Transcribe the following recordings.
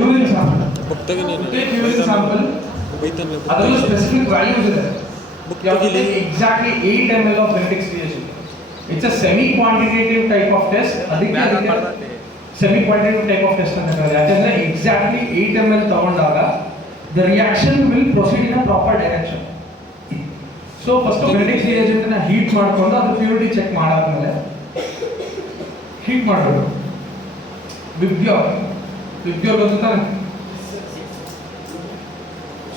urine sample. Take urine sample. Other specific values are there. You have to take exactly 8 ml of Venedict's reagent. It's a semi-quantitative type of test. Semi-quantitative type of test. Exactly 8 ml tagondaga, the reaction will proceed in a proper direction. So first Venedict's reagent na heat ಮಾಡ್ಕೊಂಡು ಅದರ purity check ಮಾಡಾದ್ಮೇಲೆ heat ಮಾಡಬೇಕು. ವಿಬ್ಗ್ಯೂರ್ ಗೊತ್ತಾನೆ.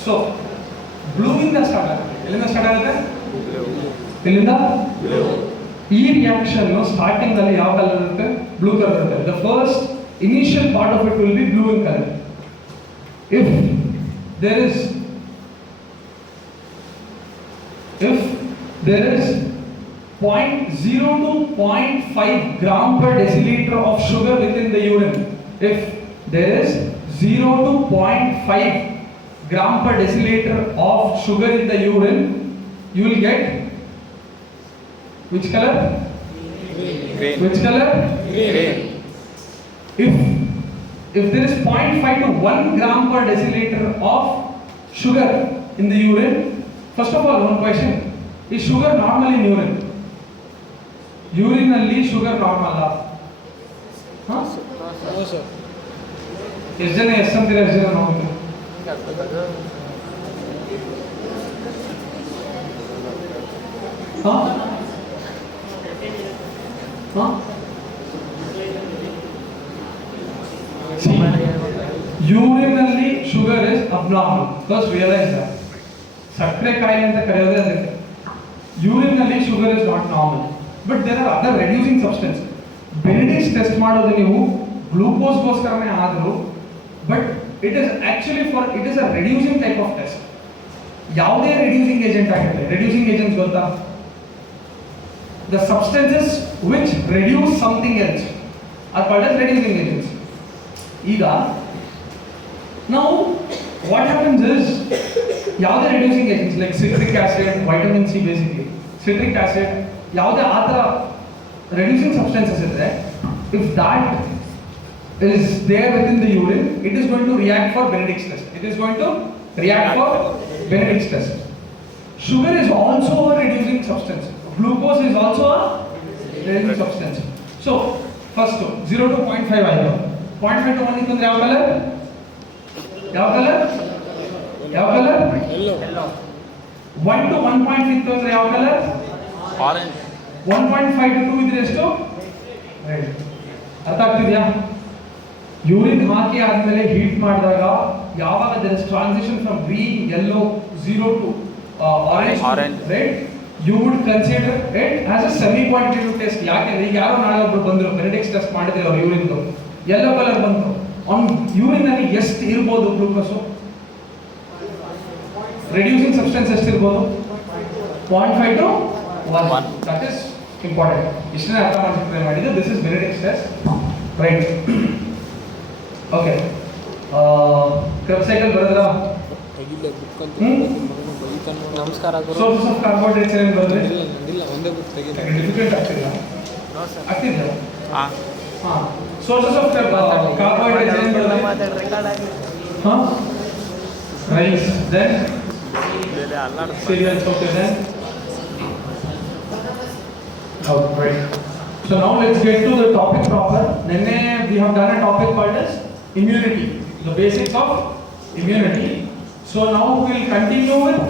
So blue ಇಂದ start ಆಗುತ್ತೆ. ಎಲ್ಲಿಂದ start ಆಗುತ್ತೆ? ಎಲ್ಲಿಂದ? ಈ ರಿಯಾಕ್ಷನ್ ಸ್ಟಾರ್ಟಿಂಗ್ ಅಲ್ಲಿ ಯಾವ ಕಲರ್ ಇರುತ್ತೆ? ಬ್ಲೂ ಕಲರ್ ಇರುತ್ತೆ. The first initial part of it will be blue in colour. If there is 0.0 to 0.5 gram per deciliter of sugar within the urine, if there is 0 to 0.5 gram per deciliter of sugar in the urine, you will get which color? Green. Which color? Green. If there is 0.5 to 1 gram per deciliter of sugar in the urine, first of all, one question: is sugar normal in urine? Urine alli sugar normal la? Huh? No sir. Yes jana yes antira yes jana no antira. Huh? Huh? See, urine alli sugar is abnormal. First realize that. Sakre kaile anta kareyode adike. Urine alli sugar is not normal. But there are other reducing substances. Benedict's test ಮಾಡೋದು ನೀವು glucose ಗೋಸ್ಕರನೇ ಆದರೂ, but it is actually for, it is a reducing type of test. ಯಾವುದೇ reducing agent ಆಗಿರುತ್ತೆ. Reducing agents ಗೊತ್ತಾ? The substances which reduce something else are called as reducing agents. ಈಗ now what happens is, ಯಾವುದೇ reducing agents like citric acid, vitamin C basically, citric acid, ಯಾವುದೇ ಆ ಥರ reducing substances ಇದ್ರೆ, if that is there within the urine, it is going to react for Benedict's test. It is going to react for Benedict's test. Sugar is also a reducing substance. Glucose is also a reducing substance. So first 0 to 0.5 ಆಯಿತು. 0.5 to 1 ಇತ್ತು ಅಂದ್ರೆ ಯಾವ colour? ಯಾವ colour? ಯಾವ colour? Yellow. 1 to 1.5 ಇತ್ತು ಅಂದ್ರೆ ಯಾವ colour? Orange. 1.5 to 2 ಇದ್ರೆ ಎಷ್ಟು? ರೆಡ್. ಅರ್ಥ ಆಗ್ತಿದೆಯಾ? ಯೂರಿನ್ ಹಾಕಿ ಆದ್ಮೇಲೆ ಹೀಟ್ ಮಾಡಿದಾಗ ಯಾವಾಗ there is transition from green, yellow, 0 to orange, red, you would consider it as a semi quantitative test. ಯಾಕೆಂದ್ರೆ ಈಗ ಯಾರೋ ನಾಳೆ ಒಬ್ರು ಬಂದ್ರು Benedict's test ಮಾಡಿದ್ರೆ ಅವ್ರ ಯೂರಿನ್ದು ಯೆಲ್ಲೋ ಕಲರ್ ಬಂತು, ಆನ್ ಯೂರಿನ್ ಅಲ್ಲಿ ಎಷ್ಟು ಇರಬಹುದು ಗ್ಲೂಕೋಸ್? ರೆಡ್ಯೂಸಿಂಗ್ ಸಬ್ಸ್ಟೆನ್ಸ್ ಎಷ್ಟು ಇರಬಹುದು? 0.5 to 1. That is important. ಇಷ್ಟನೇ ಅರ್ಥ ಮಾಡ್ಲಿಕ್ಕೆ ಮಾಡಿದ್ದು. This is Benedict's test, right? Okay. Krebs cycle ಬರೋದ್ರಾ? ನಮಸ್ಕಾರ ಗುರು. ಸೋರ್ಸಸ್ ಆಫ್ ಕಾರ್ಬೋಹೈಡ್ರೇಟ್ಸ್ ಏನು ಬರೋದ್ರಿ? ಇಲ್ಲ ಒಂದೇ ಬುಕ್ ತೆಗೆದು. ಡಿಫಿಕಲ್ಟ್ ಆಗ್ತಿಲ್ಲ? No sir. ಆಗ್ತಿಲ್ಲ? ಹಾಂ. Sources of carbohydrates ಏನು ಬರೋದ್ರಿ? ಹಾಂ. Rice, then cereals, okay, then. Oh, right. So now let's get to the topic proper. Then we have done a topic called as immunity, the basics of immunity. So now we will continue with,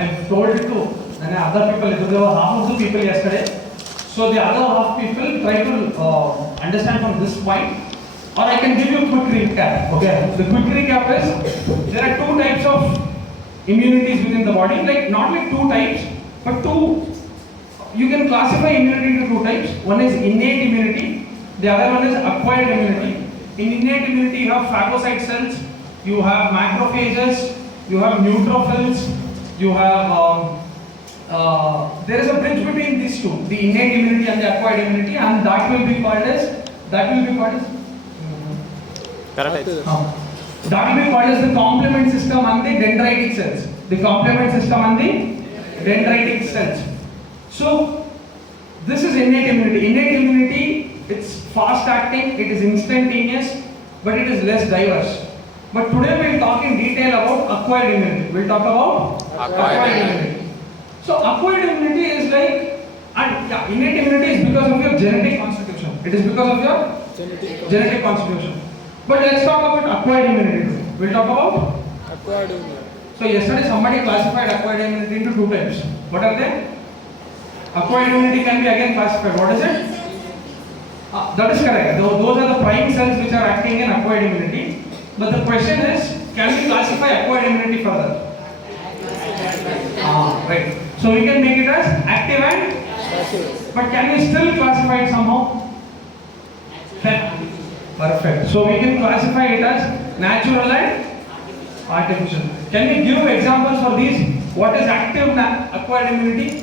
I've told it to other people, there were half of the people yesterday. So the other half people try to understand from this point, or I can give you a quick recap. Okay, the quick recap is, there are two types of immunities within the body, like not like two types, but two. You can classify immunity into two types. One is innate immunity, the other one is acquired immunity. In innate immunity, you have phagocyte cells, you have macrophages, you have neutrophils, you have there is a bridge between these two, the innate immunity and the acquired immunity, and that will be called as that will be called as the complement system and the dendritic cells. The complement system and the dendritic cells. So this is innate immunity. Innate immunity, it's fast acting, it is instantaneous, but it is less diverse. But today we will talk in detail about acquired immunity. We will talk about acquired immunity. So acquired immunity is like, and yeah, innate immunity is because of your genetic constitution. It is because of your genetic constitution. But let's talk about acquired immunity today. We will talk about acquired immunity. So yesterday somebody classified acquired immunity into two types. What are they? Acquired immunity can be again classified. What is it? That is correct. Those are the prime cells which are acting in acquired immunity. But the question is, can we classify acquired immunity further? Right. So we can make it as active and passive. But can we still classify it somehow? Perfect. So we can classify it as natural and artificial. Can we give examples for these? What is active acquired immunity?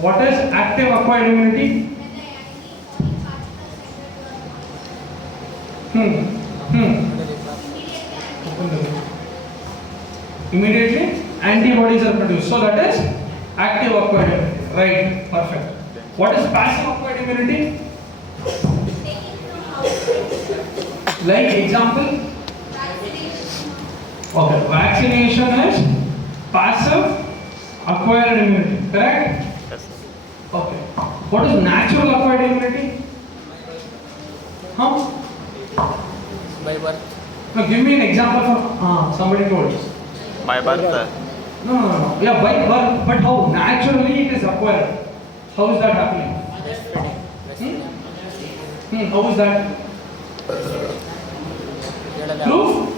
What is active acquired immunity? Immediately antibodies are produced. So that is active acquired immunity. Right. Perfect. What is passive acquired immunity? Like example? Okay. Vaccination is passive acquired immunity. Correct? Yes. Okay. What is natural acquired immunity? By birth. Now give me an example for somebody told. By birth. No. Yeah, by birth, but how naturally it is acquired? How is that happening? How is that? Proof?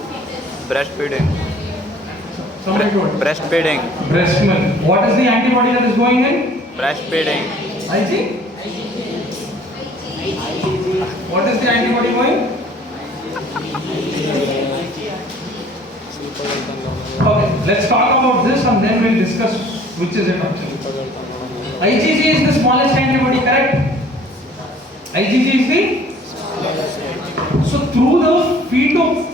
Breastfeeding. Somebody told. Breastfeeding. Breast milk. What is the antibody that is going in? Breastfeeding. IG? What is the antibody going? Okay, let's talk about this and then we'll discuss which is it actually. IgG is the smallest antibody, correct? IgG is the? So through the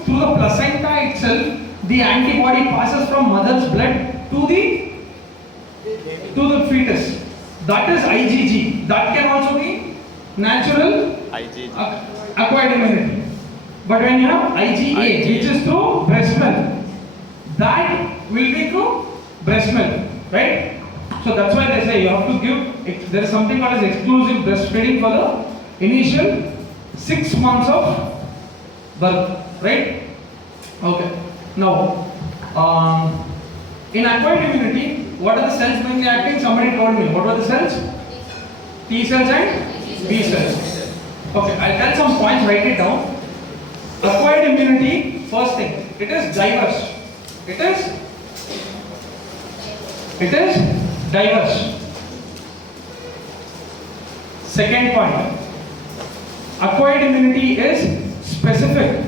placenta itself, the antibody passes from mother's blood to the fetus. That is IgG. That can also be natural IgG. acquired immunity. But when you have IgA, which is through breast milk, that will be through breast milk, right? So that's why they say you have to give, there is something called as exclusive breastfeeding for the initial 6 months of birth, right? Okay. Now, in acquired immunity, what are the cells mainly acting? Somebody told me. What were the cells? T cells and B cells. Okay, I'll tell some points, write it down. Acquired immunity, first thing, it is diverse. It is diverse. Second point, acquired immunity is specific.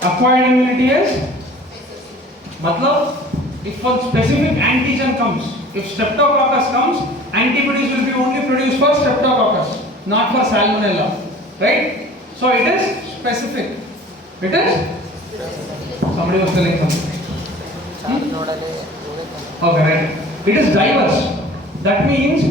Acquired immunity is, matlab, if a specific antigen comes, if streptococcus comes, antibodies will be only produced for streptococcus, not for salmonella, right? So it is specific. It is? Somebody was telling something. Okay, right. It is diverse. That means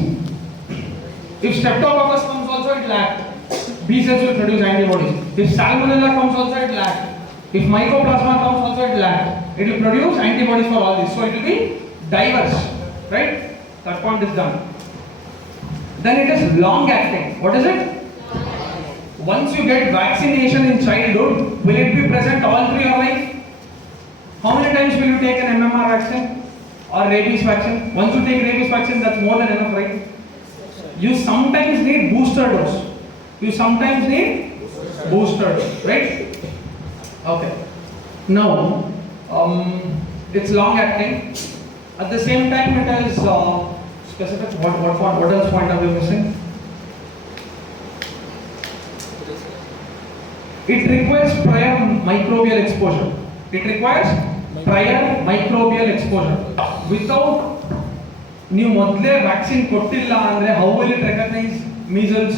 if streptococcus comes also it will act. B cells will produce antibodies. If salmonella comes also it will act. If mycoplasma comes also it will act. It will produce antibodies for all this. So it will be diverse. Right? That point is done. Then it is long acting. What is it? Once you get vaccination in childhood, will it be present all through your life? How many times will you take an MMR vaccine or rabies vaccine? Once you take rabies vaccine, that's more than enough, right? You sometimes need booster dose. Right? Okay. Now, it's long acting. At the same time, it is specific. What else point are we missing? It requires prior microbial exposure. Without new modle vaccine kottilla andre, how will it recognize measles?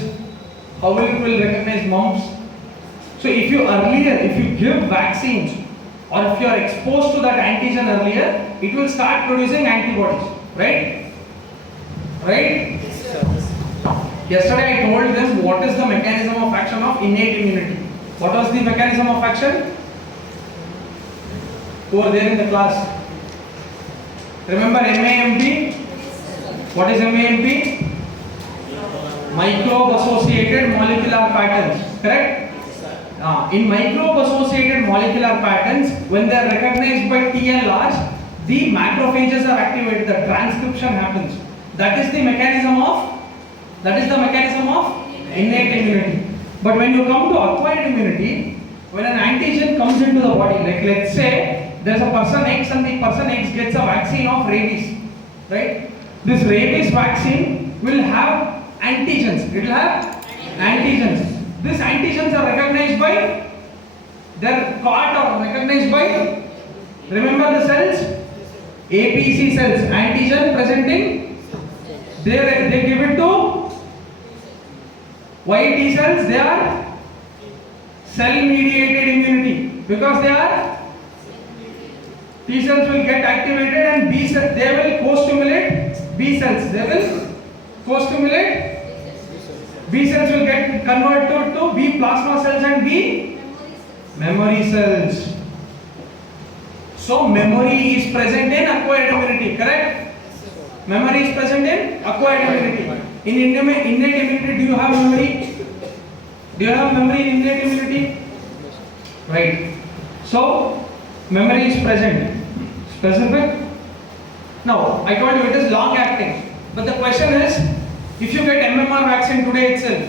How will it recognize mumps? So if you give vaccines or if you are exposed to that antigen earlier, it will start producing antibodies, right? Yesterday I told them what is the mechanism of action of innate immunity. What was the mechanism of action? Who are there in the class? Remember MAMP? What is MAMP? Microbe-associated molecular patterns. Correct? In microbe-associated molecular patterns, when they are recognized by T and large, the macrophages are activated. The transcription happens. That is the mechanism of innate immunity. But when you come to acquired immunity, when an antigen comes into the body, like let's say there's a person X and the person X gets a vaccine of rabies, right? This rabies vaccine will have antigens. It will have antigens. These antigens are recognized by, they're caught or recognized by, remember the cells? APC cells, antigen presenting, they give it to white T cells, they are cell mediated immunity because they are T cells will get activated and B cells, they will co-stimulate B cells, they will co-stimulate B cells will get converted to B plasma cells and B memory cells. So memory is present in acquired immunity, correct? Memory is present in acquired immunity. In innate immunity, do you have memory? Do you have memory in innate immunity? Right. So memory is present. Specific? Now, I told you it is long acting. But the question is, if you get MMR vaccine today itself,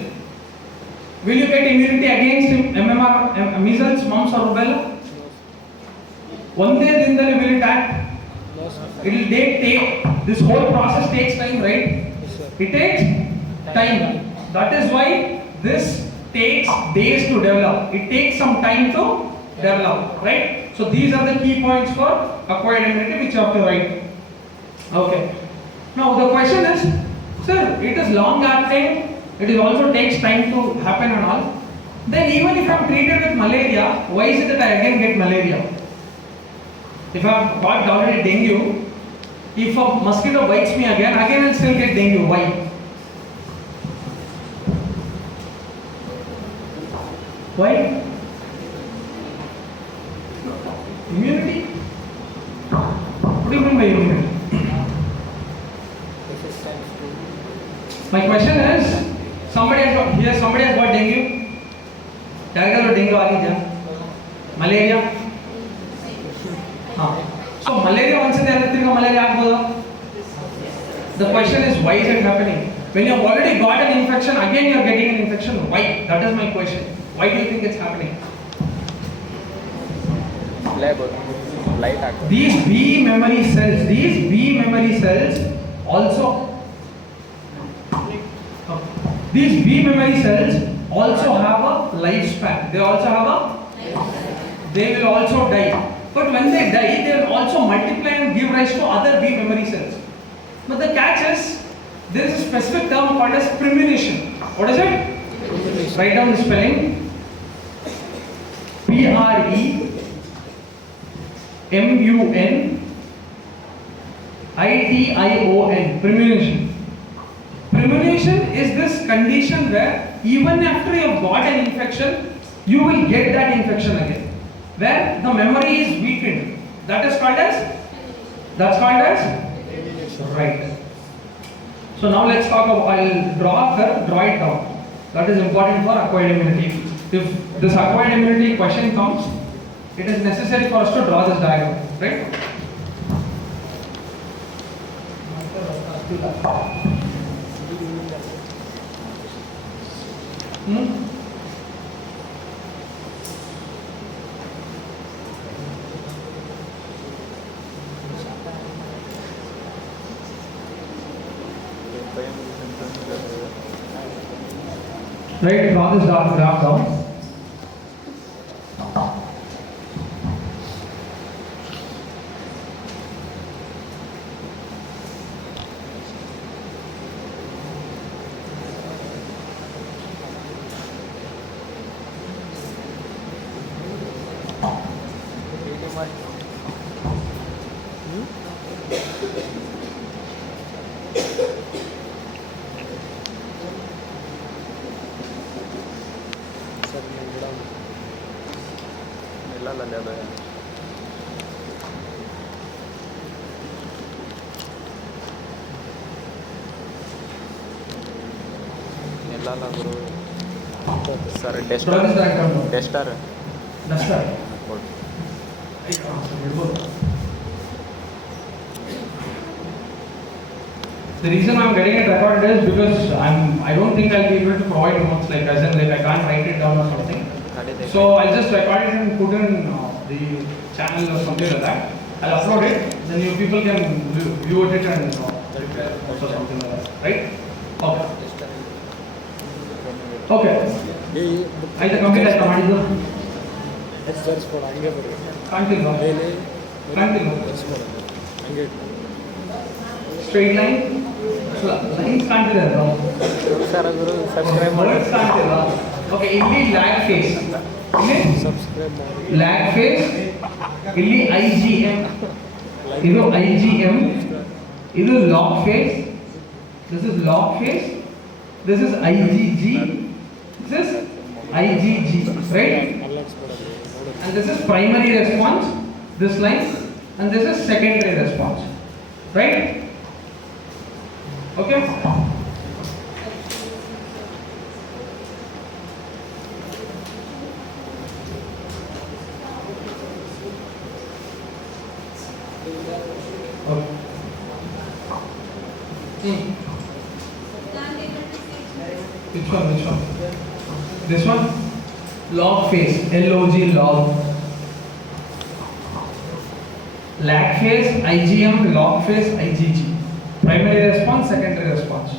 will you get immunity against MMR, measles, mumps or rubella? One day will it act? It will take, this whole process takes time, right? It takes time. That is why this takes days to develop. It takes some time to develop, right? So these are the key points for acquired immunity which you have to write. Okay. Now the question is, sir, it is long acting, it is also takes time to happen and all. Then even if I am treated with malaria, why is it that I again get malaria? If I have got already dengue, if a mosquito bites me again I will still get dengue. Why? Why? Immunity? What do you mean by immunity? My question is, somebody has got dengue. Yaarigaru dengue agidya? Malaria? So malaria once in the malaria agboda? The question is, why is it happening? When you have already got an infection, again you are getting an infection. Why? That is my question. Why do you think it's happening? These B memory cells also have a lifespan. They will also die. But when they die, they will also multiply and give rise to other B memory cells. But the catch is, there is a specific term called as premonition. What is it? Write down the spelling. Premunition. Premonition. Premonition is this condition where even after you have got an infection, you will get that infection again. Where the memory is weakened. That's called as right. So now let's talk about, I'll draw it down. That is important for acquired immunity. If this acquired immunity question comes, it is necessary for us to draw this diagram, right? Right, draw this graph down. ಎಲ್ಲಲ್ಲಿ ಅದ ಎಲ್ಲಲ್ಲ ಗುರು sir What is that term? Tester Duster. ಕೊಡಿ The reason I'm getting it recorded is because I don't think I'll be able to provide notes like as in like I can't write it down or something. So I'll just record it and put in the channel or something like that. I'll upload it, then you people can view it and also something like that, right? Okay. Okay. ಆಯ್ತಾ complete ಆಯ್ತಾ ಮಾಡಿದ್ದು ತರಿಸ್ಕೊಡು ಹಂಗೆ ಬರ್ರಿ ಕಾಣ್ತಿಲ್ವಾ ಮೇಲೆ ಕಾಣ್ತಿಲ್ವಾ ತರಿಸ್ಕೊಡೋದು ಹಂಗೆ straight line lines ಕಾಣ್ತಿದೆ ಅಲ್ವಾ sir ಗುರು subscribe ಮಾಡಿ ವರ್ಡ್ಸ್ ಕಾಣ್ತಿಲ್ವಾ ಓಕೆ ಇಲ್ಲಿ ಲ್ಯಾಗ್ ಫೇಸ್ ಇಲ್ಲಿ ಸಬ್ಸ್ಕ್ರೈಬ್ ಮಾಡಿ ಲ್ಯಾಗ್ ಫೇಸ್ ಇಲ್ಲಿ IgM ಇದು IgM ಇದು log phase this is log phase this is IgG this is IgG right ಅಲ್ಲಾಡ್ಸ್ಕೊಡೋದು ನೋಡೋದು and this is primary response this line and this is secondary response right okay okay which one this one log phase log log lag phase IgM log phase IgG primary response secondary response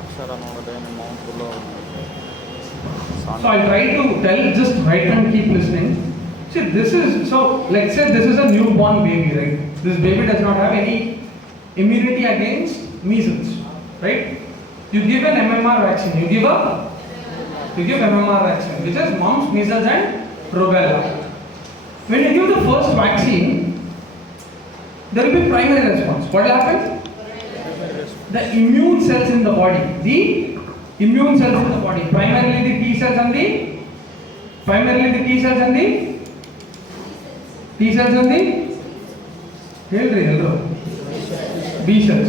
ಅಕ್ಷರ ನೋಡಿದ್ರೆ ನಿಮ್ಮ full so I'll try to tell just right and keep listening see this is so let's say this is a newborn baby right this baby does not have any immunity against measles right you give an MMR vaccine you give MMR vaccine which is mumps measles and rubella when you give the first vaccine there will be primary response what will happen the immune cells in the body primarily the T cells and the ಹೇಳ್ರಿ ಎಲ್ಲರೂ B cells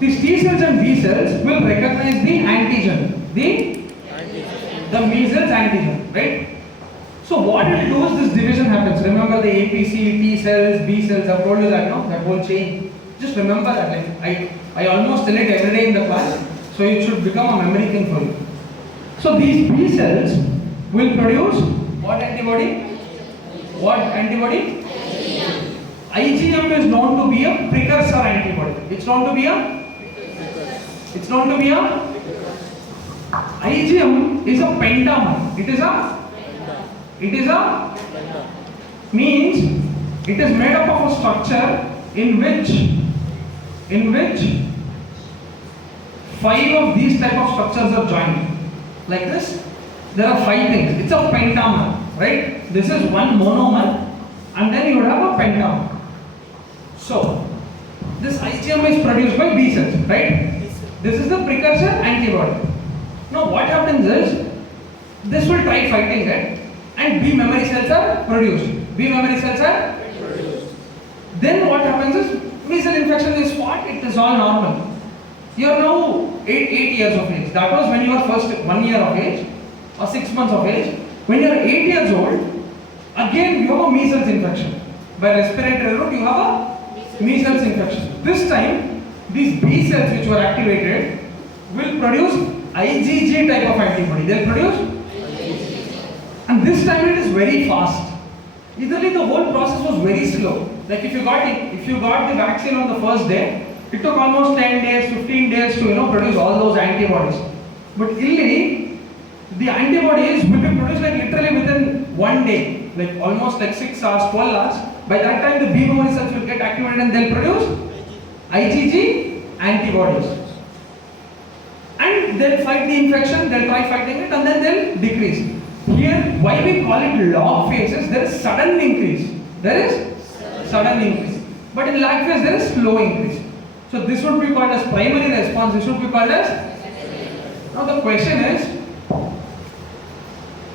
these T cells and B cells will recognize the antigen the measles antigen right so what it will do is this division happens remember the APC T cells B cells I've told you that no that whole chain just remember that like I almost tell it every day in the class so it should become a memory thing for you so these B cells will produce what antibody IgM is known to be a precursor antibody it's known to be a IgM is a pentamer it is a means it is made up of a structure in which 5 of these type of structures are joined like this there are 5 things it's a pentamer right this is one monomer and then you have a pentamer so this IgM is produced by B cells right this is the precursor antibody now what happens is this will try fighting it and B memory cells are produced then what happens is measles infection is fought it is all normal you are now 8 years of age that was when you were first 1 year of age or 6 months of age when you are 8 years old again you have a measles infection by respiratory route you have a measles infection this time these B cells which were activated will produce IgG type of antibody they will produce and this time it is very fast usually the whole process was very slow like if you got the vaccine on the first day it took almost 10 days 15 days to produce all those antibodies but illi the antibodies will be produced like literally within 1 day like almost like 6 hours 12 hours by that time the B memory cells will get activated and they'll produce IgG antibodies and they'll fight the infection they'll try fighting it and then they'll decrease here why we call it log phases there is sudden increase but in lag phase there is slow increase so this would be called as primary response this would be called as now the question is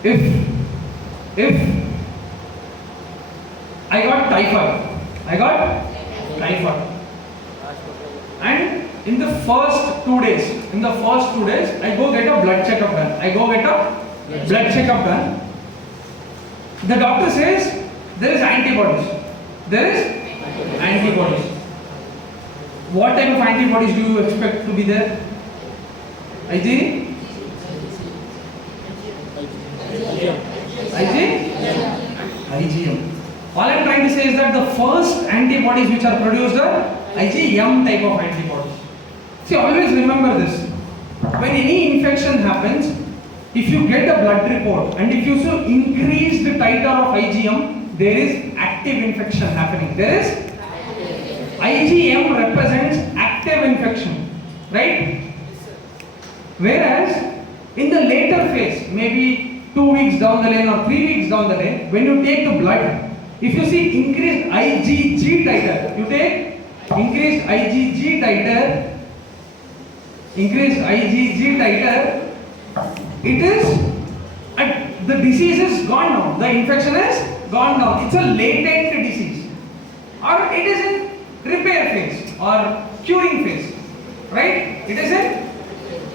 if I got typhoid. I got typhoid. And in the first 2 days, I go get a blood checkup done. The doctor says there is antibodies. What type of antibodies do you expect to be there? IgE? IgM. All I'm trying to say is that the first antibodies which are produced are IgM type of antibodies. See, always remember this. When any infection happens, if you get a blood report and if you so increase the titer of IgM, there is active infection happening. There is IgM represents active infection, right? Whereas in the later phase, maybe 2 weeks down the lane or 3 weeks down the lane, when you take the blood, if you see increased IgG titer, you take increased IgG titer, it is, the disease is gone now, the infection is gone now. It's a latent disease, or it is in repair phase or curing phase, right? It is in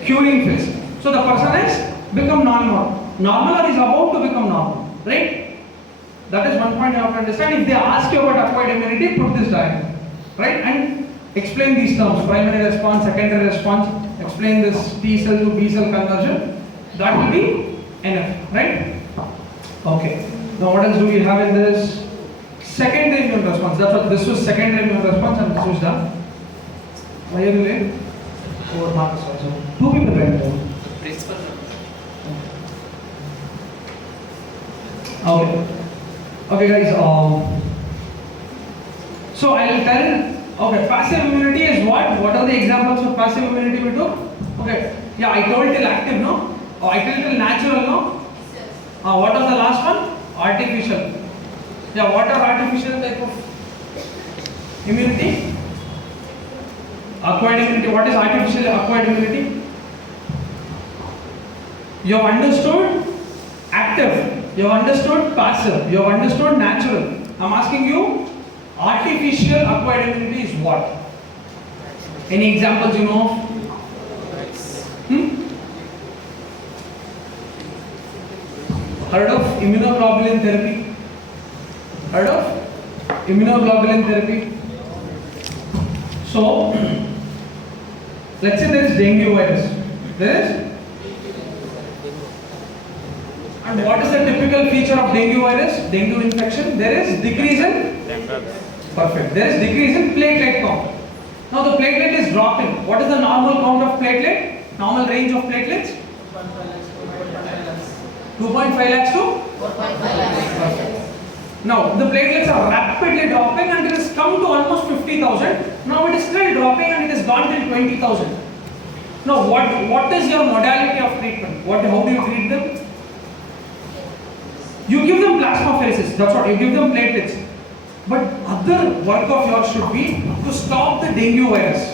curing phase. So the person has become normal or is about to become normal, right? That is one point you have to understand. If they ask you about acquired immunity, put this diagram, right? And explain these terms: primary response, secondary response. Explain this T cell to B cell conversion. That will be enough, right? Okay. Now what else do we have in this? Secondary immune response. That's what this was, secondary immune response, and this was done. Why are you late? Over Marcus also. 2 people late. Principal. Okay guys, so I will tell, okay, passive immunity is what? What are the examples of passive immunity we took? Okay, yeah, I told till active, no? Oh, I told till natural, no? What was the last one? Artificial. Yeah, what are artificial type of immunity? Acquired immunity. What is artificial acquired immunity? You have understood active. You have understood passive. You have understood natural. I am asking you, artificial acquired immunity is what? Any examples you know? Heard of immunoglobulin therapy? Heard of immunoglobulin therapy? So, let's say there is dengue virus. There is? And what is the typical feature of dengue virus? Dengue infection? There is decrease in? Perfect. There is decrease in platelet count. Now the platelet is dropping. What is the normal count of platelet? Normal range of platelets? 2.5 lakhs to? 4.5 lakhs. Perfect. Now the platelets are rapidly dropping and it has come to almost 50,000. Now it is still dropping and it has gone till 20,000. Now what is your modality of treatment? How do you treat them? You give them plasmapheresis, that's what, you give them platelets. But other work of yours should be to stop the dengue virus,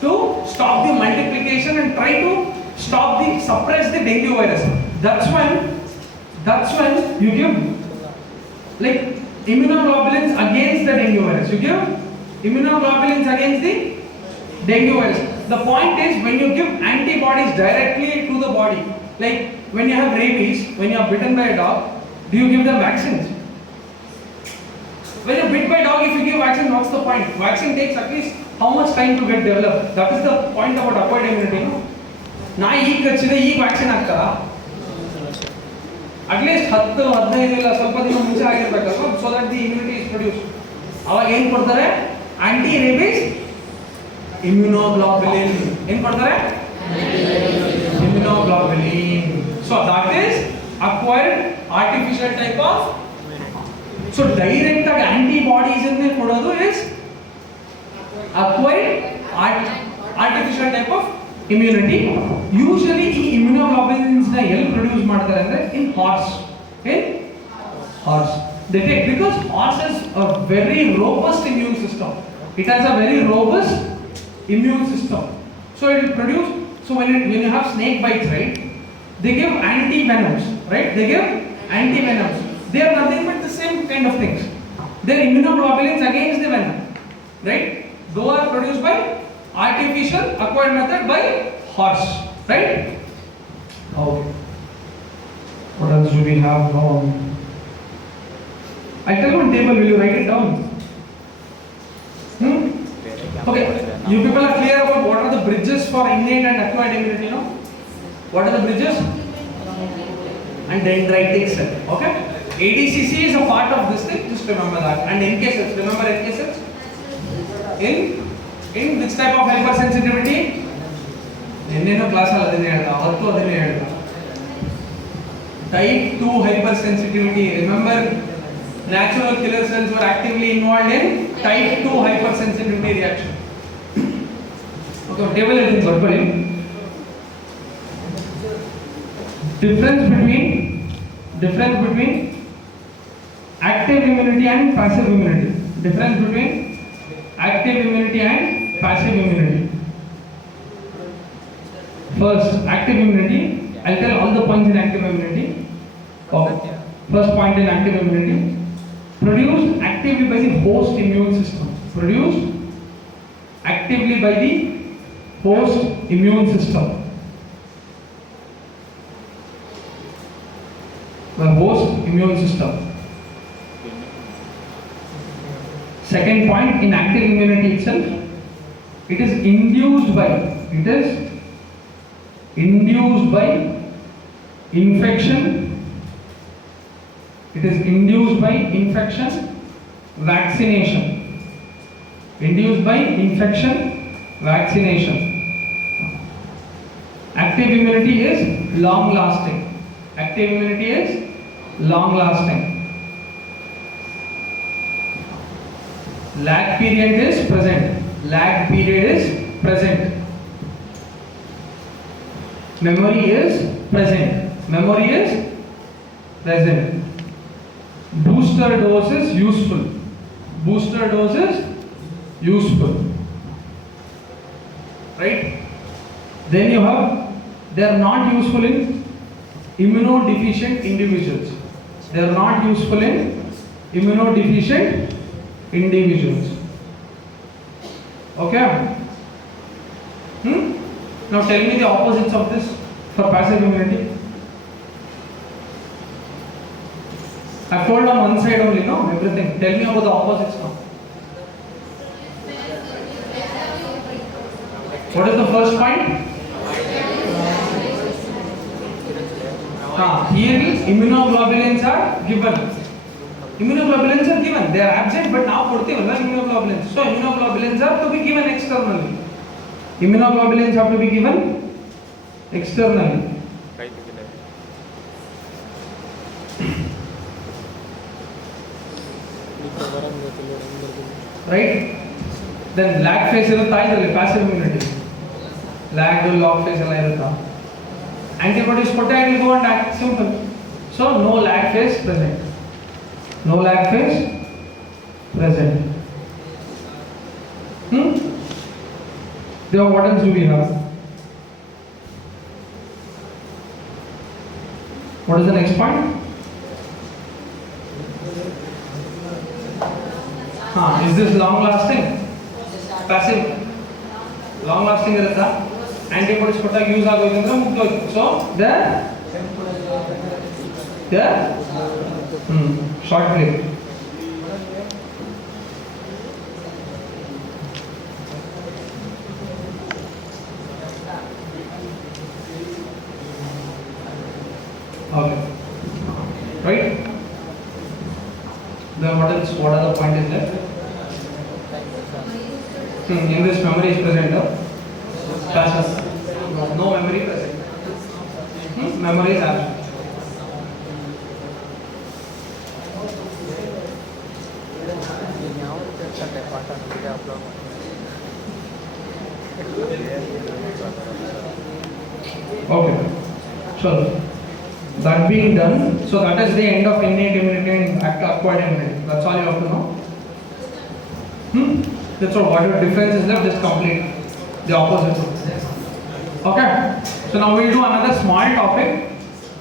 to stop the multiplication and try to suppress the dengue virus. That's when you give like immunoglobulins against the dengue virus. You give immunoglobulins against the dengue virus. The point is, when you give antibodies directly to the body, like when you have rabies, when you are bitten by a dog, do you give them vaccines? When you're bit by a dog, if you give vaccine, what's the point? Vaccine takes at least how much time to get developed? That is the point about acquired immunity. Now, vaccine at least 10-15 so that the immunity is produced. Anti-rabies immunoglobulin. Immunoglobulin. So that is acquired artificial type of. So direct antibodies in the kododu is acquired artificial type of immunity. Usually ಈ immunoglobulins na ಎಲ್ಲಿ produce ಮಾಡ್ತಾರೆ ಅಂದ್ರೆ in horse. They take, because horse has a very robust immune system. It has a very robust immune system. So it will produce. So when you have snake bites, right? They give anti-venoms, right? They give anti-venoms. They are nothing but the same kind of things. Then immunoglobulins against the venom, right? Those are produced by artificial acquired method by horse, right? Okay. What else do we have now? I tell you one table, will you write it down? Okay, you people are clear about what are the bridges for innate and acquired immunity, no? What are the bridges? And dendritic cell, okay? ADCC is a part of this thing, just remember that. And NK cells, remember NK cells? In which type of hypersensitivity? Enneno class adine helta, avattu adine helta. Type 2 hypersensitivity. Remember, natural killer cells were actively involved in type 2 hypersensitivity reaction. Okay, table is in difference between active immunity and passive immunity. Difference between active immunity and passive immunity. First, active immunity. I'll tell all the points in active immunity. Okay. First point in active immunity. Produced actively by the host immune system. Produced actively by the host immune system. The host immune system. Second point, in active immunity itself, it is induced by infection. It is induced by infection, vaccination. Induced by infection, vaccination. Active immunity is long lasting. Active immunity is long lasting. Lag period is present. Lag period is present. Memory is present. Memory is present. Booster dose is useful. Booster dose is useful. Right? Then you have, they are not useful in immunodeficient individuals. They are not useful in immunodeficient individuals. Okay? Now tell me the opposites of this for passive immunity. I've told on one side only, no? Everything. Tell me about the opposites now. What is the first point? Here immunoglobulins are given. Immunoglobulins are given. They are absent, but now immunoglobulins. So immunoglobulins are to be given externally. Immunoglobulins have to be given externally. Right? Then lag phase is passive immunity. Lag log phase antibodies put and will go and act. Simple. So no lag phase present. No lag phase present. Then what else do we have? What is the next point? Is this long lasting? Passive. Long lasting is that antibodies put use agoyindra. So the short lived. Okay. Right? Then what else? What other point is there? In this memory is present. Passive. No memory present. Memory is absent. Okay. So that being done, so that is the end of innate immunity and acquired immunity. That's all you have to know. That's all. Whatever difference is left, just complete the opposite. Okay. So now we'll do another small topic.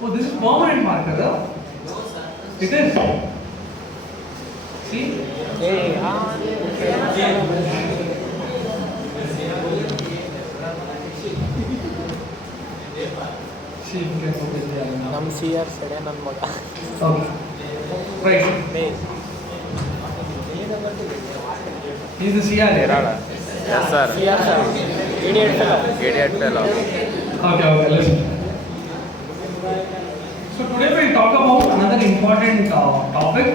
Oh, this is permanent marker. It is. See. See if you can focus there. ನಮ್ಮ C R ಸಡೆ ನನ್ನ ಮಗ Okay. Right. He's the CR. ಹೇರಾಳ yes sir C R sir idiot idiot fellow Okay, listen. So today we'll talk about another important topic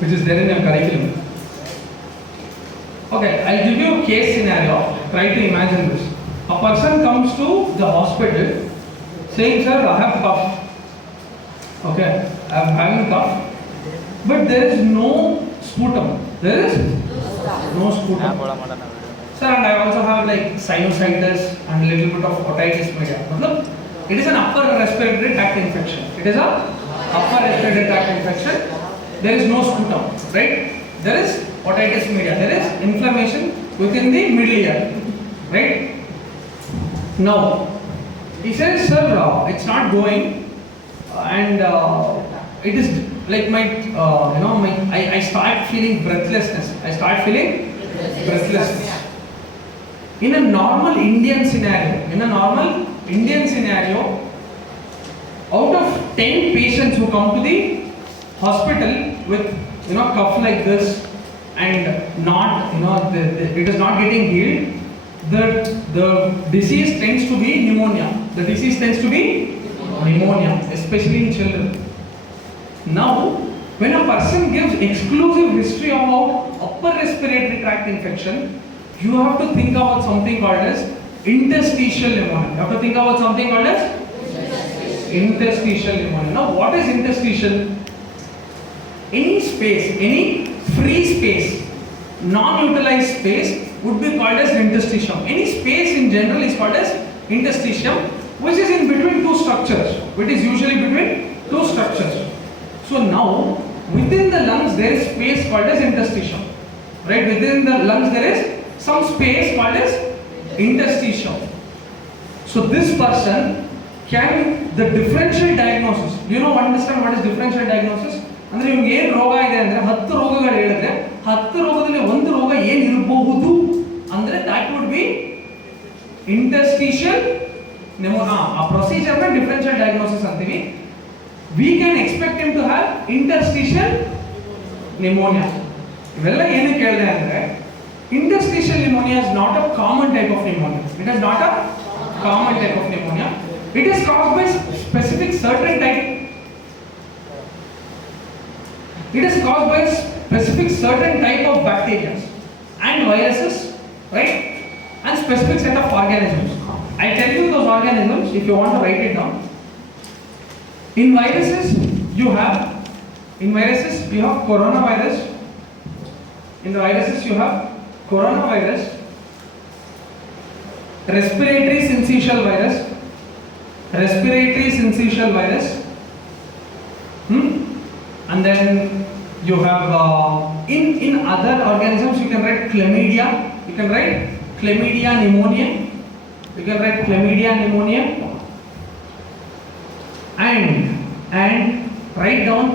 which is there in your curriculum. Okay, I'll give you a case scenario. Try to imagine this. A person comes to the hospital saying, "Sir, I have cough. Okay, I'm having cough, but there is no sputum. There is no sputum. ಬೋಳ ಮಾಡೋಣ Sir, and I also have like sinusitis and a little bit of otitis media. Matlab, it is an upper respiratory tract infection. It is a upper respiratory tract infection. There is no sputum, right? There is otitis media. There is inflammation within the middle ear, right? Now, he says, sir, it's not going, and it is like my, I start feeling breathlessness. I start feeling breathlessness. In a normal Indian scenario, out of 10 patients who come to the hospital with cough like this and not it is not getting healed, the disease tends to be pneumonia. The disease tends to be pneumonia, especially in children. Now, when a person gives exclusive history about upper respiratory tract infection, you have to think about something called as interstitial pneumonia. You have to think about something called as interstitial pneumonia. Now, what is interstitial? Any space, any free space, non-utilized space would be called as interstitium. Any space in general is called as interstitium, which is in between two structures. It is usually between two structures. So now, within the lungs there is space called as interstitium. Right? Within the lungs there is some space called as interstitium. So this person can, the differential diagnosis, understand what is differential diagnosis? ಅಂದ್ರೆ ನಿಮ್ಗೆ ಏನು ರೋಗ ಇದೆ ಅಂದ್ರೆ 10 ರೋಗಗಳು ಹೇಳಿದ್ರೆ 10 ರೋಗದಲ್ಲಿ ಒಂದು ರೋಗ ಏನು ಇರಬಹುದು ಅಂದ್ರೆ that would be interstitial pneumonia. ಆ ಪ್ರೊಸೀಜರ್ ನ differential diagnosis ಅಂತೀವಿ. We can expect him to have interstitial pneumonia. ಇವೆಲ್ಲ ಏನಕ್ಕೆ ಹೇಳಿದೆ ಅಂದ್ರೆ interstitial pneumonia is not a common type of pneumonia. It is not a common type of pneumonia. It is caused by specific certain type. It is caused by specific certain type of bacteria and viruses, right? And specific set of organisms. I tell you those organisms if you want to write it down. In viruses you have coronavirus. In the viruses you have coronavirus, respiratory syncytial virus, and then you have in other organisms you can write chlamydia. You can write chlamydia pneumonia. And write down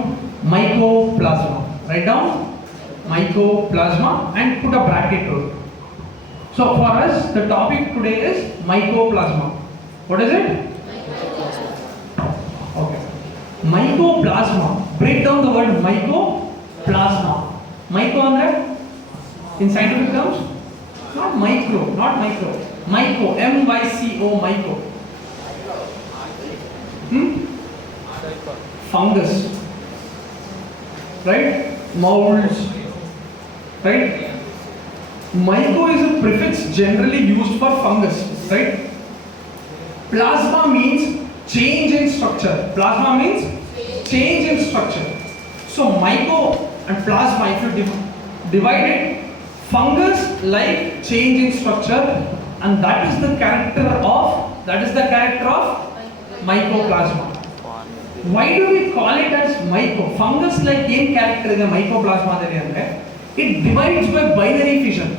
mycoplasma. Mycoplasma and put a bracket to it. So for us the topic today is mycoplasma. What is it? Okay. Mycoplasma. Break down the word mycoplasma. Myco andre in scientific terms not micro. Myco, M-Y-C-O, myco. Fungus, right? Molds, right? Myco is a prefix generally used for fungus, right? Plasma means change in structure. So myco and plasma, if you divide it, fungus like change in structure, and that is the character of mycoplasma. Why do we call it as myco? Fungus like ಏನು character ಇದೆ mycoplasmaದಲ್ಲಿ ಅಂದ್ರೆ it divides by binary fission.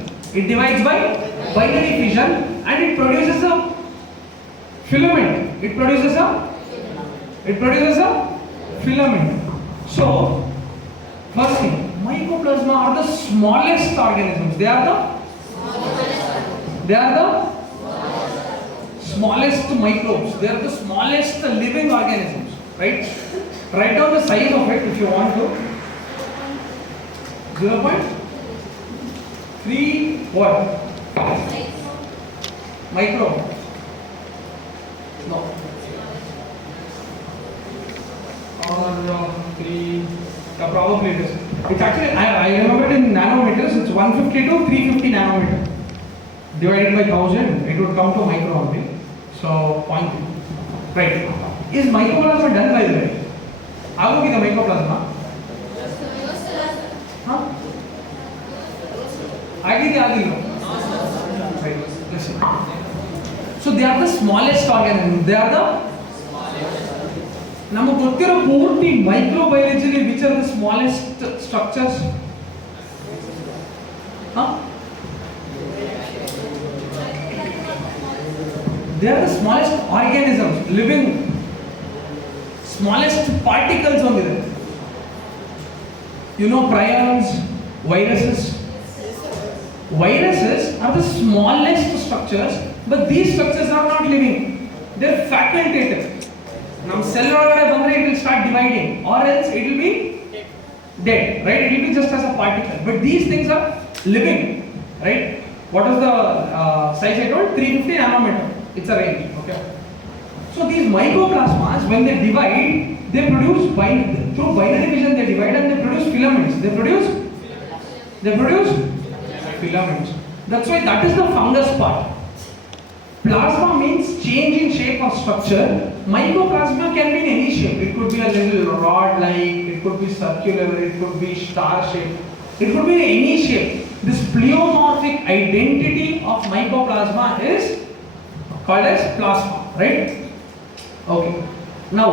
And it produces a filament. It produces a filament. So First thing, Mycoplasma are the smallest organisms. They are the smallest microbes. They are the smallest living organisms, right? Write down the size of it if you want to. 0.3 what? Micro. No. Or 3. Probably it is. It's actually, I remember it in nanometers. It's 150 to 350 nanometer. Divided by 1000, it would come to micro only. So 0.3. Right. Is mycoplasma done by the way? How will be the mycoplasma? Huh? Agillo. Right. Listen. So they are the smallest organism. They are the ನಮಗೆ ಗೊತ್ತಿರೋ ಪೂರ್ತಿ ಮೈಕ್ರೋಬಯಾಲಜಿಲಿ which are the smallest structures? They are the smallest organisms living, smallest particles on the earth. You know prions, viruses. Viruses are the smallest structures, but these structures are not living. They are facultative. Now cell organe bandre it will start dividing, or else it will be dead, right? It will be just as a particle. But these things are living, right? What is the size I told? 350 nanometer. It's a range, okay? So these mycoplasmas, when they divide, they produce through binary division they divide and they produce filaments. They produce filaments. That's why that is the fungus part. Plasma means change in shape or structure. Mycoplasma can be in any shape. It could be a little rod-like, it could be circular, it could be star-shaped. It could be in any shape. This pleomorphic identity of mycoplasma is called as plasma, right? Okay. Now,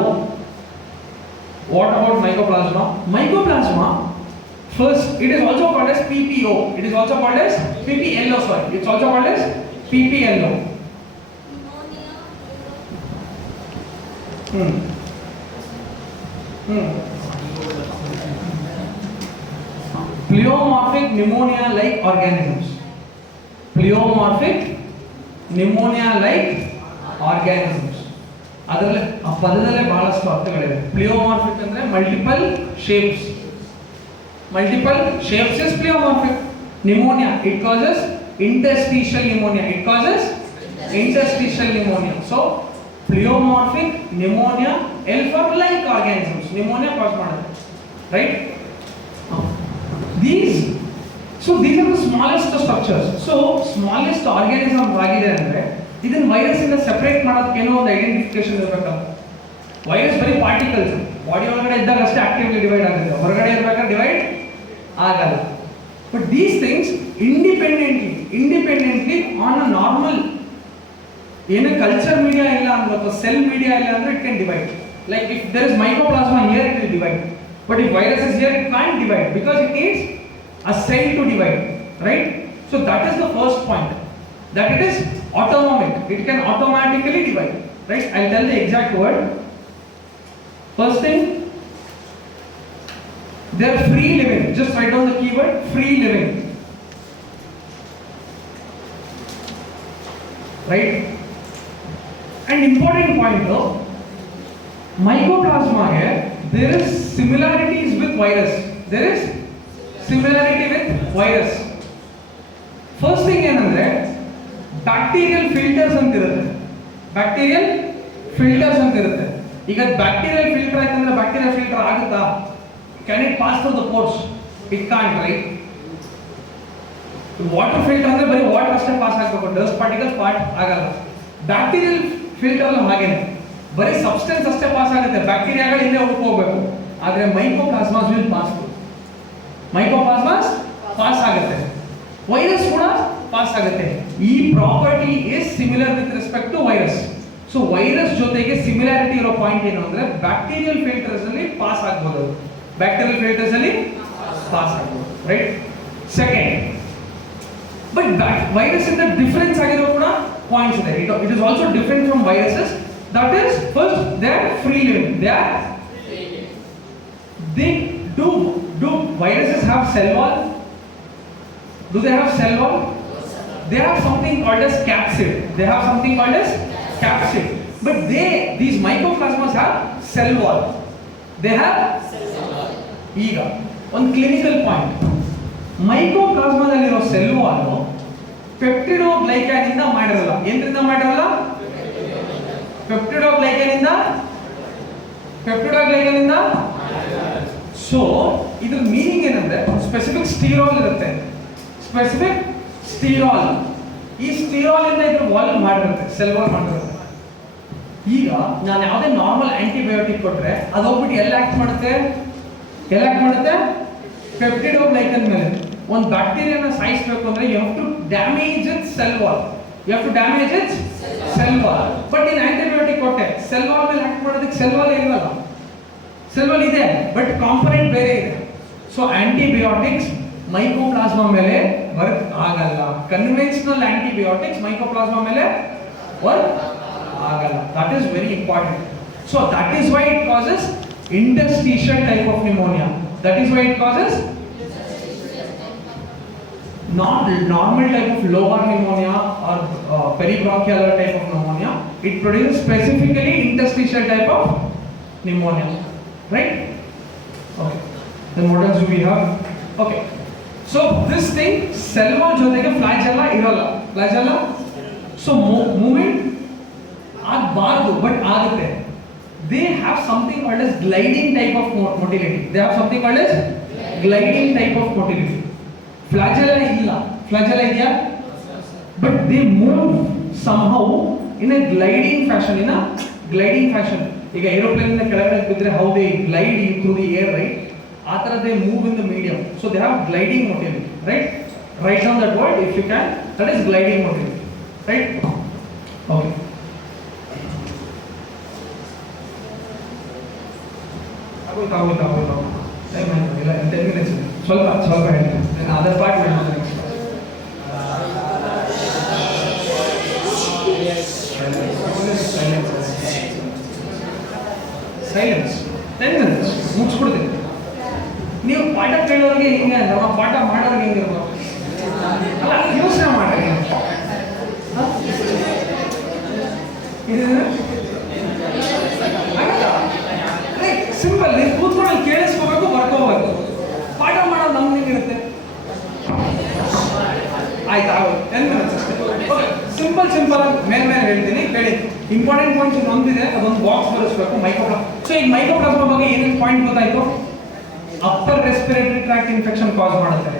what about mycoplasma? Mycoplasma, first, it is also called as PPO. It is also called as PPLO, sorry. It's also called as PPLO. Pleomorphic pneumonia-like organisms. Pleomorphic pneumonia-like organisms. ಅದರಲ್ಲಿ ಆ ಪದದಲ್ಲೇ ಬಹಳಷ್ಟು ಅರ್ಥಗಳಿವೆ. ಪ್ಲಿಯೋಮಾರ್ಫಿಕ್ ಅಂದ್ರೆ multiple shapes. Multiple shapes is pleomorphic. Pneumonia, it causes interstitial pneumonia. It causes interstitial pneumonia. So pleomorphic pneumonia, L for like organisms. Pneumonia cause ಮಾಡುತ್ತೆ, right? These are the smallest structures. So smallest organism ಆಗಿದೆ ಅಂದ್ರೆ ಇದನ್ನ virus ಇಂದ separate ಮಾಡೋದಕ್ಕೆ ಏನೋ ಒಂದು identification ಇರಬೇಕಲ್ಲ. Virus ಬರೀ ಪಾರ್ಟಿಕಲ್ಸ್, ಬಾಡಿ ಒಳಗಡೆ ಇದ್ದಾಗ ಅಷ್ಟೇ ಆಕ್ಟಿವ್ಲಿ ಡಿವೈಡ್ ಆಗುತ್ತೆ, ಹೊರಗಡೆ ಇರಬೇಕಾದ್ರೆ ಡಿವೈಡ್ ಆಗಲ್ಲ. But these things independently on a normal ಏನು ಕಲ್ಚರ್ ಮೀಡಿಯಾ ಇಲ್ಲ ಅಂದ್ರೆ ಅಥವಾ ಸೆಲ್ ಮೀಡಿಯಾ ಇಲ್ಲ ಅಂದ್ರೆ it can divide. Like if there is mycoplasma here it will divide, but if virus is here it can't divide because it needs a cell to divide, right? So that is the first point, that it is autonomic, it can automatically divide, right? I'll tell the exact word. First thing, they are free living. Just write down the keyword free living, right? And important point though, mycoplasma here there is similarities with virus. There is similarity with virus. First thing ಏನಂದ್ರೆ bacterial filters ಅಂತ ಇರುತ್ತೆ. Bacterial filters ಅಂತ ಇರುತ್ತೆ. ಈಗ bacterial filter ಆಯ್ತಂದ್ರೆ bacterial filter ಆಗುತ್ತಾ? Can it pass through the pores? It can't, right? Water filter ಅಂದ್ರೆ ಬರೀ ವಾಟರ್ ಅಷ್ಟೇ ಪಾಸ್ ಆಗಬೇಕು, ಡಸ್ಟ್ ಪಾರ್ಟಿಕಲ್ಸ್ ಪಾಸ್ ಆಗಲ್ಲ. ಬ್ಯಾಕ್ಟೀರಿಯಲ್ ಫಿಲ್ಟರ್ ಅಲ್ಲ ಹಾಗೇನೆ, ಬರೀ ಸಬ್ಸ್ಟೆನ್ಸ್ ಅಷ್ಟೇ ಪಾಸ್ ಆಗುತ್ತೆ, ಬ್ಯಾಕ್ಟೀರಿಯಾಗಳು ಇಲ್ಲೇ ಹೋಗಬೇಕು. ಆದ್ರೆ ಮೈಕೋಪ್ಲಾಸ್ಮಾಸ್ ವಿಲ್ ಪಾಸ್ ಥ್ರೂ. ಮೈಕೋಪ್ಲಾಸ್ಮಾಸ್ ಪಾಸ್ ಆಗುತ್ತೆ, ವೈರಸ್ ಕೂಡ ಪಾಸ್ ಆಗುತ್ತೆ. ಈ property is similar with respect to virus. So virus ಜೊತೆಗೆ ಸಿಮಿಲಾರಿಟಿ ಇರೋ ಪಾಯಿಂಟ್ ಏನು ಅಂದ್ರೆ ಬ್ಯಾಕ್ಟೀರಿಯಲ್ ಫಿಲ್ಟರ್ಸ್ ಅಲ್ಲಿ ಪಾಸ್ ಆಗಬಹುದು, ಬ್ಯಾಕ್ಟೀರಿಯಲ್ ಫಿಲ್ಟರ್ಸ್ ಅಲ್ಲಿ ಪಾಸ್ ಆಗಬಹುದು, ರೈಟ್? ಸೆಕೆಂಡ್, ಬಟ್ ವೈರಸ್ ಇಂದ ಡಿಫರೆನ್ಸ್ ಆಗಿರೋ ಕೂಡ ಪಾಯಿಂಟ್ಸ್ ಇದೆ. It is also different from viruses. That is first they are free living, they do viruses have cell wall? Do they have cell wall? They have something called as capsid. They have something called as capsid. But these mycoplasmas have cell wall. They have ಈಗ ಒಂದು clinical point, ಮೈಕೋಪ್ಲಾಸ್ಮಾದಲ್ಲಿರೋ cell wall peptidoglycan ಇಂದ ಮಾಡಿರಲ್ಲ. ಏನ್ರಿಂದ ಮಾಡಿರಲ್ಲ? Peptidoglycan ಇಂದ. So ಇದ್ರ meaning ಏನಂದ್ರೆ specific ಸ್ಟೀರಾಲ್ ಇರುತ್ತೆ. Specific ಸ್ಟೀರಾಲ್, ಈ ಸ್ಟೀರಾಲ್ ಇಂದ ಇದ್ರ ವಾಲ್ ಮಾಡಿರುತ್ತೆ, ಸೆಲ್ ವಾಲ್ ಮಾಡಿರುತ್ತೆ. ಈಗ ನಾನು ಯಾವುದೇ ನಾರ್ಮಲ್ ಆಂಟಿಬಯೋಟಿಕ್ ಕೊಟ್ರೆ ಅದು ಹೋಗ್ಬಿಟ್ಟು ಎಲ್ಲ ಆಕ್ಟ್ ಮಾಡುತ್ತೆ ಪೆಪ್ಟಿಡೋಗ್ಲೈಕನ್ ಮೇಲೆ. ಒಂದು ಬ್ಯಾಕ್ಟೀರಿಯಾನ ಸಾಯಿಸಬೇಕು ಅಂದ್ರೆ you have to damage its cell wall. But in antibiotic ಕೊಟ್ಟೆ ಸೆಲ್ ವಾಲ್ ಮೇಲೆ ಆಕ್ಟ್ ಮಾಡೋದಕ್ಕೆ ಸೆಲ್ ವಾಲ್ ಇಲ್ವಲ್ಲ. ಸೆಲ್ ವಾಲ್ ಇದೆ ಬಟ್ ಕಾಂಪೊನೆಂಟ್ ಬೇರೆ ಇದೆ. ಸೊ ಆಂಟಿಬಯೋಟಿಕ್ಸ್ ಮೈಕೋಪ್ಲಾಸ್ಮಾ ಮೇಲೆ ವರ್ಕ್ ಆಗಲ್ಲ. ಕನ್ವೆನ್ಷನಲ್ ಆಂಟಿಬಯೋಟಿಕ್ಸ್ ಮೈಕೋಪ್ಲಾಸ್ಮಾ ಮೇಲೆ ವರ್ಕ್ ಆಗಲ್ಲ. That is very important. So that is why it causes interstitial type of pneumonia. That is why it causes not normal type of lobar pneumonia or peribronchial type of pneumonia. It produces specifically interstitial type of pneumonia, right? Okay, then what else do we have? Okay, so this thing cell wall jotege flagella iralla. Flagella, so movement agbardu but agutte. They have something called as gliding type of motility. They have something called as gliding type of motility. Flagella illa. Flagella idea, but they move somehow in a gliding fashion. ಈಗ aeroplane ಕೆಳಗಡೆ ಬಿದ್ದರೆ how they glide through the air, right? ಆ ತರ they move in the medium. So they have gliding motility, right? Write down that word if you can. That is gliding motility, right? Okay. ಆಗೋಯ್ತು time ಆಯಿತು. ಇಲ್ಲ 10 minutes ಇದೆ. ಸ್ವಲ್ಪ ಹೇಳ್ತೀನಿ. ನಾನು other part ಮಾಡೋದು ನೆಕ್ಸ್ಟ್. Silence 10 minutes ಮುಗಿಸ್ಬಿಡ್ತೀನಿ. ನೀವು ಪಾಠ ಕೇಳೋರಿಗೆ ಹಿಂಗೆ ನಮ್ಮ ಪಾಠ ಮಾಡೋರಿಗೆ ಹೆಂಗಿರ್ಬೋದು ಅಲ್ಲ, ಯೋಚನೆ ಮಾಡಿ. ಸಿಂಪಲ್, ನೀವು ಕೂತ್ಕೊಂಡು ಕೇಳಿಸ್ಕೋಬೇಕು, ಬರ್ಕೋಬೇಕು. ಪಾಠ ಮಾಡೋದು ನಮ್ಗೆ ಹೆಂಗಿರುತ್ತೆ? ಆಯ್ತು, ಆಗೋದು 10 minutes ಅಷ್ಟೇ. ಓಕೆ, ಸಿಂಪಲ್ ಮೇಲೆ ಹೇಳ್ತೀನಿ ಕೇಳಿ. ಇಂಪಾರ್ಟೆಂಟ್ ಪಾಯಿಂಟ್ಸ್ ಇನ್ನೊಂದಿದೆ, ಅದೊಂದು ಬಾಕ್ಸ್ ಬರೆಸ್ಬೇಕು. ಮೈಕೋಪ್ಲಾಸ್ಮಾ. ಸೊ ಈಗ ಮೈಕೋಪ್ಲಾಸ್ಮಾ ಬಗ್ಗೆ ಏನೇನು ಪಾಯಿಂಟ್ ಗೊತ್ತಾಯ್ತು? Upper respiratory tract infection cause ಮಾಡುತ್ತೆ.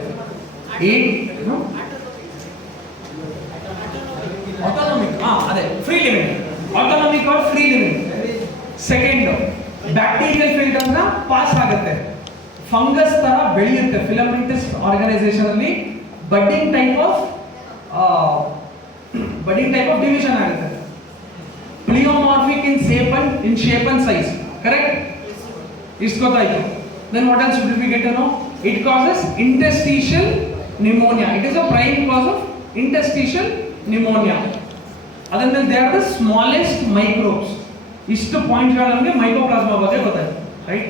ಆಟೋನಮಿಕ್, ಅದೇ free living, autonomic or free living. Second, bacterial filter ನ ಪಾಸ್ ಆಗುತ್ತೆ. ಫಂಗಸ್ ತರ ಬೆಳೆಯುತ್ತೆ. ಫಿಲಮೆಂಟಸ್ ಆರ್ಗನೈಸೇಷನ್ ಅಲ್ಲಿ ಬಡ್ಡಿಂಗ್ ಟೈಪ್ ಆಫ್ ಡಿವಿಷನ್ ಆಗುತ್ತೆ. Pleomorphic in shape and size. Correct? ಇಷ್ಟು ಗೊತ್ತಾಯ್ತು. Then what else should we get to know? It causes interstitial pneumonia. It is a prime cause of interstitial pneumonia. Adandಮೇಲೆ they are the smallest microbes. ಇಷ್ಟು ಪಾಯಿಂಟ್ಗಳು ನಮಗೆ mycoplasma ಬಗ್ಗೆ ಗೊತ್ತಾಯ್ತು, right?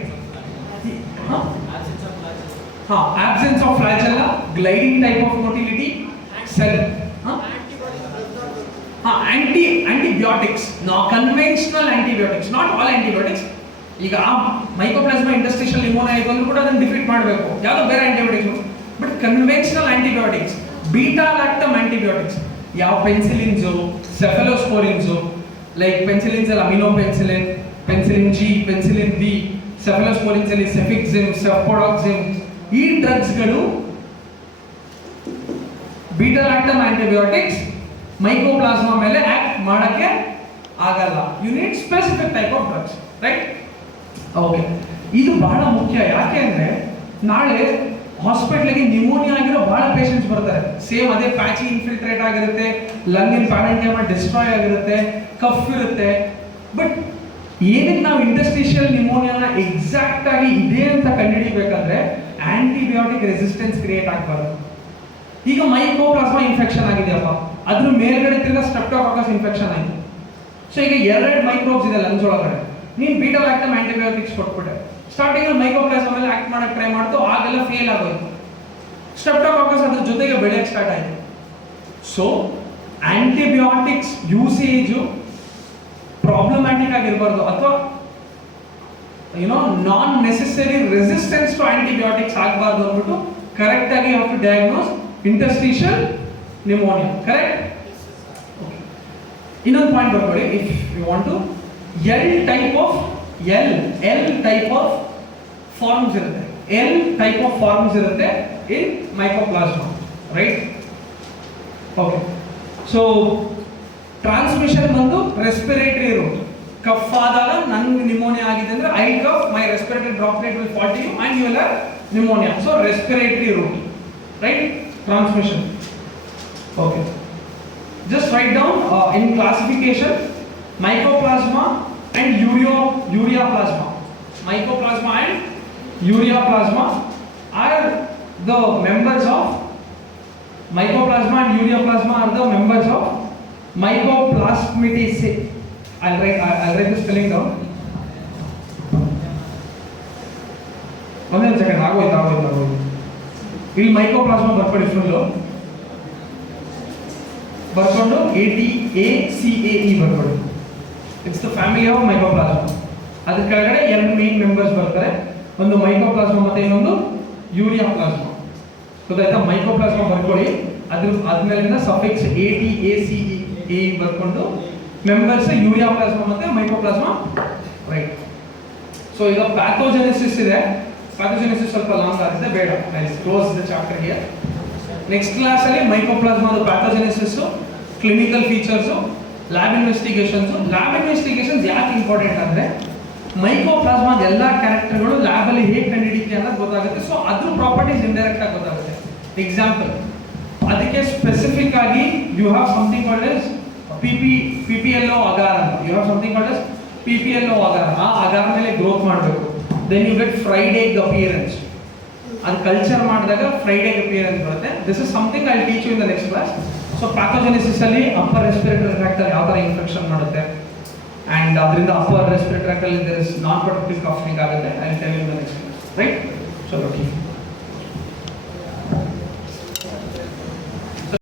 absence of flagella, gliding type of motility, cell, antibiotics, no conventional antibiotics, not all antibiotics. ಈಗ mycoplasma interstitial pneumonia ಆಯಿತು ಅಂದ್ರೂ ಕೂಡ ಅದನ್ನು ಡಿಫೀಟ್ ಮಾಡಬೇಕು, ಯಾವುದೋ ಬೇರೆ antibiotics. But conventional antibiotics, beta lactam antibiotics, ಯಾವ ಪೆನ್ಸಿಲಿನ್ಸು, ಸೆಫೆಲೋಸ್ಪೋರಿನ್ಸು, ಲೈಕ್ ಪೆನ್ಸಿಲಿನ್ಸ್ ಅಲ್ಲಿ amino penicillin, penicillin G, penicillin B, cephalosporins ಅಲ್ಲಿ ಸೆಫಿಕ್ಸಿಮ್, ಸೆಫ್ಪೊಡಾಕ್ಸಿಮ್, ಈ ಡ್ರಗ್ಸ್ಗಳು ಬೀಟಾ ಲ್ಯಾಕ್ಟಮ್ ಆಂಟಿಬಯೋಟಿಕ್ಸ್ ಮೈಕೋಪ್ಲಾಸ್ಮಾ ಮೇಲೆ ಆಕ್ಟ್ ಮಾಡಕ್ಕೆ ಆಗಲ್ಲ. You need specific type of drugs, right? Okay, ಇದು ಬಹಳ ಮುಖ್ಯ. ಯಾಕೆ ಅಂದ್ರೆ ನಾಳೆ ಹಾಸ್ಪಿಟ್ಲಿಗೆ ನ್ಯೂಮೋನಿಯಾ ಆಗಿರೋ ಬಹಳ ಪೇಷಂಟ್ಸ್ ಬರ್ತಾರೆ. ಸೇಮ್ ಅದೇ ಪ್ಯಾಚಿ ಇನ್ಫಿಲ್ಟ್ರೇಟ್ ಆಗಿರುತ್ತೆ, ಲಂಗಿನ ಪ್ಯಾರೆಂಕೈಮ ಡಿಸ್ಟ್ರಾಯ್ ಆಗಿರುತ್ತೆ, ಕಫ್ ಇರುತ್ತೆ. ಬಟ್ ಏನಕ್ಕೆ ನಾವು ಇಂಟರ್ಸ್ಟಿಷಿಯಲ್ ನ್ಯೂಮೋನಿಯಾನ ಎಕ್ಸಾಕ್ಟ್ ಆಗಿ ಇದೆ ಅಂತ ಕಂಡುಹಿಡಿಬೇಕಂದ್ರೆ ಆಂಟಿಬಯೋಟಿಕ್ ರೆಸಿಸ್ಟೆನ್ಸ್ ಕ್ರಿಯೇಟ್ ಆಗಬಾರ್ದು. ಈಗ ಮೈಕೋಪ್ಲಾಸ್ಮಾ ಇನ್ಫೆಕ್ಷನ್ ಆಗಿದೆಯಪ್ಪ, ಅದ್ರ ಮೇಲ್ಗಡೆ ತಿರ್ಗಾ ಸ್ಟ್ರೆಪ್ಟೋಕಾಕಸ್ ಇನ್ಫೆಕ್ಷನ್ ಆಯಿತು. ಸೊ ಈಗ 2 ಮೈಕ್ರೋಬ್ಸ್ ಇದೆ ಲಂಗ್ಸ್ ಒಳಗಡೆ, ನೀನು ಬೀಟಾ ಲ್ಯಾಕ್ಟಮ್ ಆಂಟಿಬಯೋಟಿಕ್ಸ್ ಕೊಟ್ಬಿಟ್ಟೆ. ಸ್ಟಾರ್ಟಿಂಗ್ ಅಲ್ಲಿ ಮೈಕೋಪ್ಲಾಸ್ಮಾ ಮೇಲೆ ಆಕ್ಟ್ ಮಾಡಕ್ಕೆ ಟ್ರೈ ಮಾಡ್ತು, ಆಗೆಲ್ಲ ಫೇಲ್ ಆಗೋಯ್ತು. ಸ್ಟ್ರೆಪ್ಟೋಕಾಕಸ್ ಅದ್ರ ಜೊತೆಗೆ ಬೆಳೆಯಕ್ಕೆ ಸ್ಟಾರ್ಟ್ ಆಯಿತು. ಸೊ ಆಂಟಿಬಯೋಟಿಕ್ಸ್ ಯೂಸೇಜು ಪ್ರಾಬ್ಲಮ್ಯಾಟಿಕ್ ಆಗಿರಬಾರ್ದು, ಅಥವಾ non necessary resistance to antibiotics ಆಗಬಾರ್ದು ಅಂದ್ಬಿಟ್ಟು ಕರೆಕ್ಟ್ ಆಗಿ have to diagnose interstitial pneumonia. Correct? ಇನ್ನೊಂದು ಪಾಯಿಂಟ್ ಬರ್ಕೊಳ್ಳಿ, if you want to L type of forms ಇರುತ್ತೆ. ಎಲ್ ಟೈಪ್ ಆಫ್ ಫಾರ್ಮ್ಸ್ ಇರುತ್ತೆ in mycoplasma, right? Okay, so transmission ಬಂದು respiratory route. Cough ಆದಾಗ ನನ್ಗೆ ನಿಮೋನಿಯಾ ಆಗಿದೆ ಅಂದ್ರೆ I cough, my respiratory droplet will fall to you and you will have pneumonia. So respiratory route, right? Transmission. Okay, just write down in classification mycoplasma and ureaplasma. Mycoplasma and ureaplasma are the members of mycoplasma and ureaplasma are the members of Mycoplasmatidae. I'll write the spelling down. One second, ಆಗೋಯ್ತು. ಇಲ್ಲಿ mycoplasma ಬರ್ಕೊಳ್ಳಿ full, ಬರ್ಕೊಂಡು ATACAE ಬರ್ಕೊಳ್ಳಿ. It's the family of mycoplasma. ಅದ್ರ ಕೆಳಗಡೆ ಎರಡು main members ಬರ್ತಾರೆ, ಒಂದು ಮೈಕೋಪ್ಲಾಸ್ಮಾ ಮತ್ತೆ ಇನ್ನೊಂದು ಯೂರಿಯಾಪ್ಲಾಸ್ಮಾ. ಗೊತ್ತಾಯ್ತಾ? ಮೈಕೋಪ್ಲಾಸ್ಮಾ ಬರ್ಕೊಳ್ಳಿ, ಅದ್ಮೇಲಿಂದ ಸಫಿಕ್ಸ್ ATACAE ಬರ್ಕೊಂಡು ಮೆಂಬರ್ಸ್ ಯೂರಿಯಾಪ್ಲಾಸ್ಮಾ ಮತ್ತೆ ಮೈಕೋಪ್ಲಾಸ್ಮಾ, ರೈಟ್? ಸೊ ಈಗ ಪ್ಯಾಥೋಜೆನೆಸಿಸ್ ಇದೆ. ಪ್ಯಾಥೋಜೆನೆಸಿಸ್ ಸ್ವಲ್ಪ ಲಾಂಗ್ ಆಗುತ್ತೆ, ಬೇಡ. I close the chapter here. Next ಕ್ಲಾಸಲ್ಲಿ ಮೈಕೋಪ್ಲಾಸ್ಮಾದ pathogenesis, clinical features, lab investigations. Lab investigations ಯಾಕೆ ಇಂಪಾರ್ಟೆಂಟ್ ಅಂದರೆ ಮೈಕೋಪ್ಲಾಸ್ಮಾದ ಎಲ್ಲ ಕ್ಯಾರೆಕ್ಟರ್ಗಳು ಲ್ಯಾಬಲ್ಲಿ ಹೇಗೆ ಕಂಡುಹಿಡಿಯುತ್ತೆ ಅನ್ನೋದು ಗೊತ್ತಾಗುತ್ತೆ. ಸೊ ಅದ್ರ ಪ್ರಾಪರ್ಟೀಸ್ ಇಂಡೈರೆಕ್ಟ್ ಆಗಿ ಗೊತ್ತಾಗುತ್ತೆ. ಎಕ್ಸಾಂಪಲ್, ಅದಕ್ಕೆ ಸ್ಪೆಸಿಫಿಕ್ ಆಗಿ you have something called as PPLO agar ಅಂತ. You have something called as PPLO agar. ಆ ಅಗಾರ ಮೇಲೆ ಗ್ರೋತ್ ಮಾಡಬೇಕು. Then you get fried egg appearance. ಅದು ಕಲ್ಚರ್ ಮಾಡಿದಾಗ ಫ್ರೈಡ್ ಎಗ್ ಅಪಿಯರೆನ್ಸ್ ಬರುತ್ತೆ. This is something I teach you in the next class. So pathogenesis ಅಲ್ಲಿ upper respiratory tract ಅಲ್ಲಿ ಯಾವ ಥರ ಇನ್ಫೆಕ್ಷನ್ ಮಾಡುತ್ತೆ ಆ್ಯಂಡ್ ಅದರಿಂದ ಅಪ್ಪರ್ ರೆಸ್ಪಿರೇಟರಿ ಟ್ರ್ಯಾಕ್ಟ್ ಅಲ್ಲಿ ನಾನ್ ಪ್ರೊಡಕ್ಟಿವ್ ಕಾಫಿಂಗ್ ಆಗುತ್ತೆ. I tell you in the next class, right? So okay.